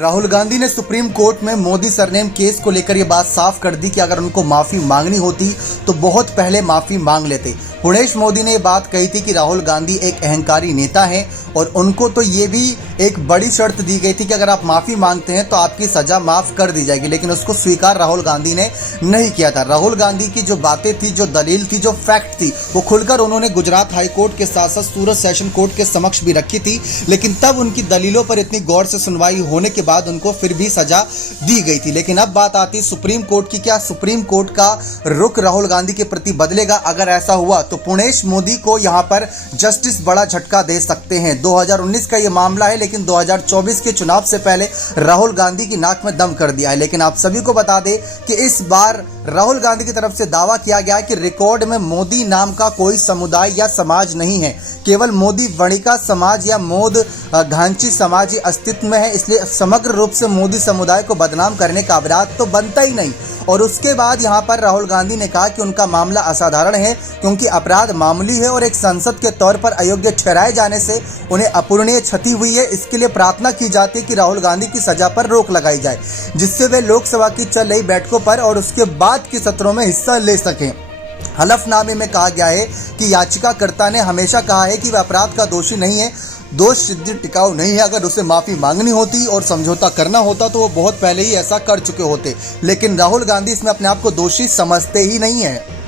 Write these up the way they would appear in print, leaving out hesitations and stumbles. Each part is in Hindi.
राहुल गांधी ने सुप्रीम कोर्ट में मोदी सरनेम केस को लेकर ये बात साफ कर दी कि अगर उनको माफी मांगनी होती तो बहुत पहले माफी मांग लेते। पुणेश मोदी ने ये बात कही थी कि राहुल गांधी एक अहंकारी नेता हैं और उनको तो ये भी एक बड़ी शर्त दी गई थी कि अगर आप माफी मांगते हैं तो आपकी सजा माफ कर दी जाएगी, लेकिन उसको स्वीकार राहुल गांधी ने नहीं किया था। राहुल गांधी की जो बातें थी, जो दलील थी, जो फैक्ट थी, वो खुलकर उन्होंने गुजरात हाई कोर्ट के साथ साथ सूरत सेशन कोर्ट के समक्ष भी रखी थी, लेकिन तब उनकी दलीलों पर इतनी गौर से सुनवाई होने के बाद उनको फिर भी सजा दी गई थी। लेकिन अब बात आती सुप्रीम कोर्ट की। क्या सुप्रीम कोर्ट का रुख राहुल गांधी के प्रति बदलेगा? अगर ऐसा हुआ तो पुणेश मोदी को यहां पर जस्टिस बड़ा झटका दे सकते हैं। 2019 का यह मामला है, लेकिन 2024 के चुनाव से पहले राहुल गांधी की नाक में दम कर दिया है। लेकिन आप सभी को बता दें कि इस बार राहुल गांधी की तरफ से दावा किया गया है कि रिकॉर्ड में मोदी नाम का कोई समुदाय या समाज नहीं है, केवल मोदी वणिका समाज या मोद घांची समाज ही अस्तित्व में है, इसलिए समग्र रूप से मोदी समुदाय को बदनाम करने का अपराध तो बनता ही नहीं। और उसके बाद यहां पर राहुल गांधी ने कहा कि उनका मामला असाधारण है क्योंकि अपराध मामूली है और एक सांसद के तौर पर अयोग्य ठहराए जाने से उन्हें अपूरणीय क्षति हुई है। इसके लिए प्रार्थना की जाती है कि राहुल गांधी की सजा पर रोक लगाई जाए, जिससे वे लोकसभा की चल रही बैठकों पर और उसके बाद के सत्रों में हिस्सा ले सकें। हलफनामे में कहा गया है कि याचिकाकर्ता ने हमेशा कहा है कि वह अपराध का दोषी नहीं है, दोष सिद्धि टिकाऊ नहीं है। अगर उसे माफी मांगनी होती और समझौता करना होता तो वो बहुत पहले ही ऐसा कर चुके होते, लेकिन राहुल गांधी इसमें अपने आप को दोषी समझते ही नहीं है।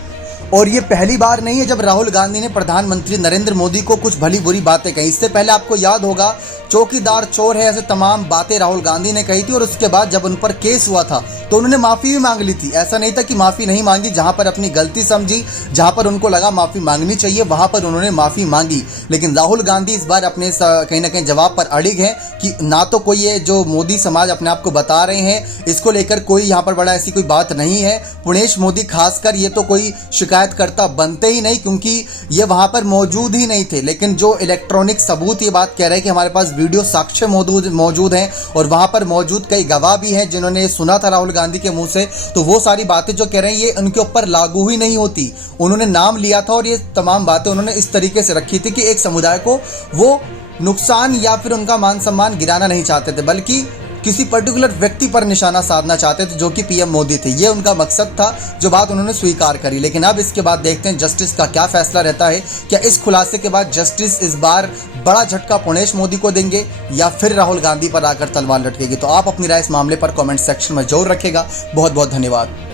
और ये पहली बार नहीं है जब राहुल गांधी ने प्रधानमंत्री नरेंद्र मोदी को कुछ भली बुरी बातें कही। इससे पहले आपको याद होगा चौकीदार चोर है, ऐसे तमाम बातें राहुल गांधी ने कही थी और उसके बाद जब उन पर केस हुआ था तो उन्होंने माफी भी मांग ली थी। ऐसा नहीं था कि माफी नहीं मांगी, जहां पर अपनी गलती समझी, जहां पर उनको लगा माफी मांगनी चाहिए, वहां पर उन्होंने माफी मांगी। लेकिन राहुल गांधी इस बार अपने कहीं ना कहीं जवाब पर अड़िग है कि ना तो कोई ये जो मोदी समाज अपने आप को बता रहे हैं इसको लेकर कोई यहाँ पर बड़ा ऐसी कोई बात नहीं है। पुणेश मोदी खासकर ये तो कोई शिकायतकर्ता बनते ही नहीं क्योंकि ये वहां पर मौजूद ही नहीं थे। लेकिन जो इलेक्ट्रॉनिक सबूत ये बात कह रहे हैं कि हमारे पास वीडियो साक्ष्य मौजूद हैं और वहां पर मौजूद कई गवाह भी हैं जिन्होंने सुना था राहुल गांधी के मुंह से, तो वो सारी बातें जो कह रहे हैं ये उनके ऊपर लागू ही नहीं होती। उन्होंने नाम लिया था और ये तमाम बातें उन्होंने इस तरीके से रखी थी कि एक समुदाय को वो नुकसान या फिर उनका मान सम्मान गिराना नहीं चाहते थे, बल्कि किसी पर्टिकुलर व्यक्ति पर निशाना साधना चाहते थे जो कि पीएम मोदी थे। ये उनका मकसद था, जो बात उन्होंने स्वीकार करी। लेकिन अब इसके बाद देखते हैं जस्टिस का क्या फैसला रहता है। क्या इस खुलासे के बाद जस्टिस इस बार बड़ा झटका पुणेश मोदी को देंगे या फिर राहुल गांधी पर आकर तलवार लटकेगी? तो आप अपनी राय इस मामले पर कमेंट सेक्शन में जरूर रखेगा। बहुत बहुत धन्यवाद।